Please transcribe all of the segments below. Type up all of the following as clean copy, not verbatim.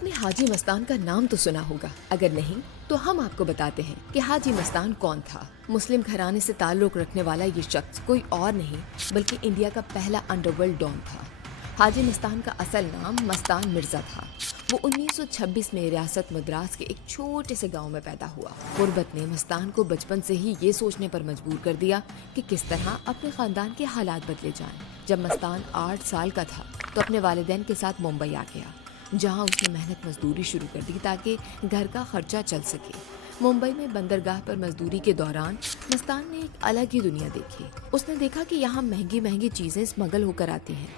आपने हाजी मस्तान का नाम तो सुना होगा, अगर नहीं तो हम आपको बताते हैं कि हाजी मस्तान कौन था। मुस्लिम घराने से ताल्लुक रखने वाला ये शख्स कोई और नहीं बल्कि इंडिया का पहला अंडरवर्ल्ड डॉन था। हाजी मस्तान का असल नाम मस्तान मिर्जा था। वो 1926 में रियासत मद्रास के एक छोटे से गांव में पैदा हुआ। गुर्बत ने मस्तान को बचपन से ही ये सोचने पर मजबूर कर दिया कि किस तरह अपने खानदान के हालात बदले जाएं। जब मस्तान 8 साल का था तो अपने वालिदैन के साथ मुंबई आ गया, जहां उसने मेहनत मजदूरी शुरू कर दी ताकि घर का खर्चा चल सके। मुंबई में बंदरगाह पर मजदूरी के दौरान मस्तान ने एक अलग ही दुनिया देखी। उसने देखा कि यहाँ महंगी महंगी चीजें स्मगल होकर आती हैं,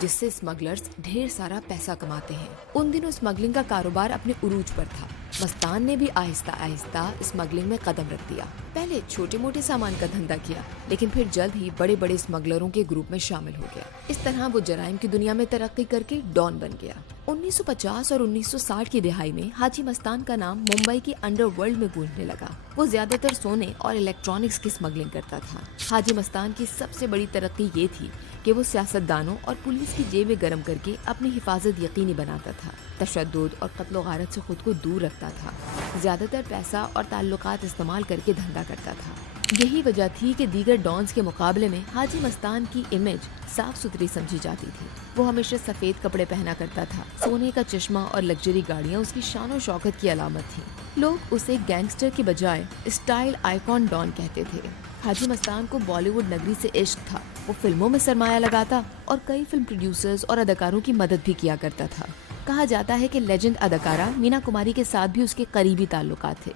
जिससे स्मगलर्स ढेर सारा पैसा कमाते हैं। उन दिनों स्मगलिंग का कारोबार अपने उरूज पर था। मस्तान ने भी आहिस्ता आहिस्ता स्मगलिंग में कदम रख दिया। पहले छोटे मोटे सामान का धंधा किया, लेकिन फिर जल्द ही बड़े बड़े स्मगलरों के ग्रुप में शामिल हो गया। इस तरह वो जराइम की दुनिया में तरक्की करके डॉन बन गया। 1950 और 1960 की दिहाई में हाजी मस्तान का नाम मुंबई की अंडरवर्ल्ड में गूंजने लगा। वो ज्यादातर सोने और इलेक्ट्रॉनिक्स की स्मगलिंग करता था। हाजी मस्तान की सबसे बड़ी तरक्की ये थी कि वो सियासतदानों और पुलिस की जेबें गर्म करके अपनी हिफाजत यकीनी बनाता था, तशद्दुद और कत्लो गारत से खुद को दूर रखता था, ज्यादातर पैसा और ताल्लुकात इस्तेमाल करके धंधा करता था। यही वजह थी कि दीगर डॉन्स के मुकाबले में हाजी मस्तान की इमेज साफ सुथरी समझी जाती थी। वो हमेशा सफेद कपड़े पहना करता था। सोने का चश्मा और लग्जरी गाड़ियाँ उसकी शान और शौकत की अलामत थी। लोग उसे गैंगस्टर की बजाय स्टाइल आइकॉन डॉन कहते थे। हाजी मस्तान को बॉलीवुड नगरी से इश्क था। वो फिल्मों में सरमाया लगाता और कई फिल्म प्रोड्यूसर्स और अदाकारों की मदद भी किया करता था। कहा जाता है कि लेजेंड अदाकारा मीना कुमारी के साथ भी उसके करीबी ताल्लुकात थे।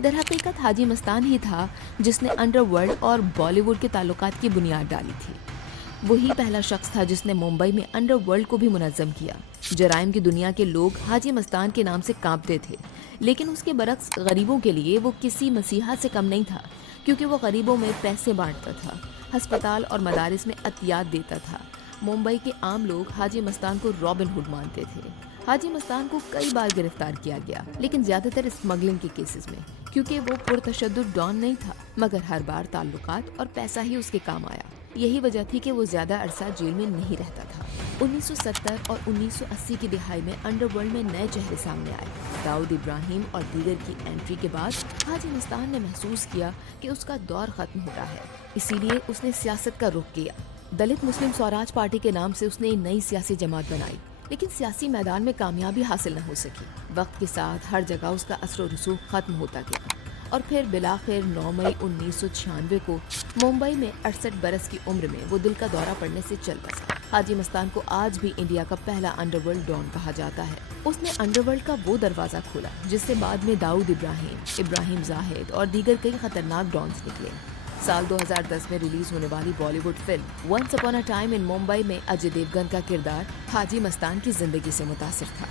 दरहकीकत हाजी मस्तान ही था जिसने अंडरवर्ल्ड और बॉलीवुड के ताल्लुकात की बुनियाद डाली थी। वही पहला शख्स था जिसने मुंबई में अंडरवर्ल्ड को भी मुनज़्ज़म किया। जराइम की दुनिया के लोग हाजी मस्तान के नाम से कांपते थे, लेकिन उसके बरक्स गरीबों के लिए वो किसी मसीहा से कम नहीं था, क्योंकि वो गरीबों में पैसे बांटता था, अस्पताल और मदारिस में अतियात देता था। मुंबई के आम लोग हाजी मस्तान को रॉबिन हुड मानते थे। हाजी मस्तान को कई बार गिरफ्तार किया गया, लेकिन ज्यादातर स्मगलिंग के केसेस में, क्योंकि वो पुरतशद्दुद डॉन नहीं था, मगर हर बार ताल्लुकात और पैसा ही उसके काम आया। यही वजह थी कि वो ज्यादा अरसा जेल में नहीं रहता था। 1970 और 1980 की दिहाई में अंडरवर्ल्ड में नए चेहरे सामने आए। दाऊद इब्राहिम और दीगर की एंट्री के बाद हाजी मस्तान ने महसूस किया कि उसका दौर खत्म हो रहा है। इसीलिए उसने सियासत का रुख किया। दलित मुस्लिम स्वराज पार्टी के नाम से उसने नई सियासी जमात बनाई, लेकिन सियासी मैदान में कामयाबी हासिल न हो सकी। वक्त के साथ हर जगह उसका असर और रसूख खत्म होता गया और फिर बिलाखिर 9 मई 1996 को मुंबई में 68 बरस की उम्र में वो दिल का दौरा पड़ने से चल बसा। हाजी मस्तान को आज भी इंडिया का पहला अंडरवर्ल्ड डॉन कहा जाता है। उसने अंडरवर्ल्ड का वो दरवाजा खोला जिससे बाद में दाऊद इब्राहिम जाहिद और दीगर कई खतरनाक डॉन्स निकले। साल 2010 में रिलीज होने वाली Bollywood film once upon a time in Mumbai में अजय देवगन का किरदार हाजी मस्तान की जिंदगी से मुतासिर था।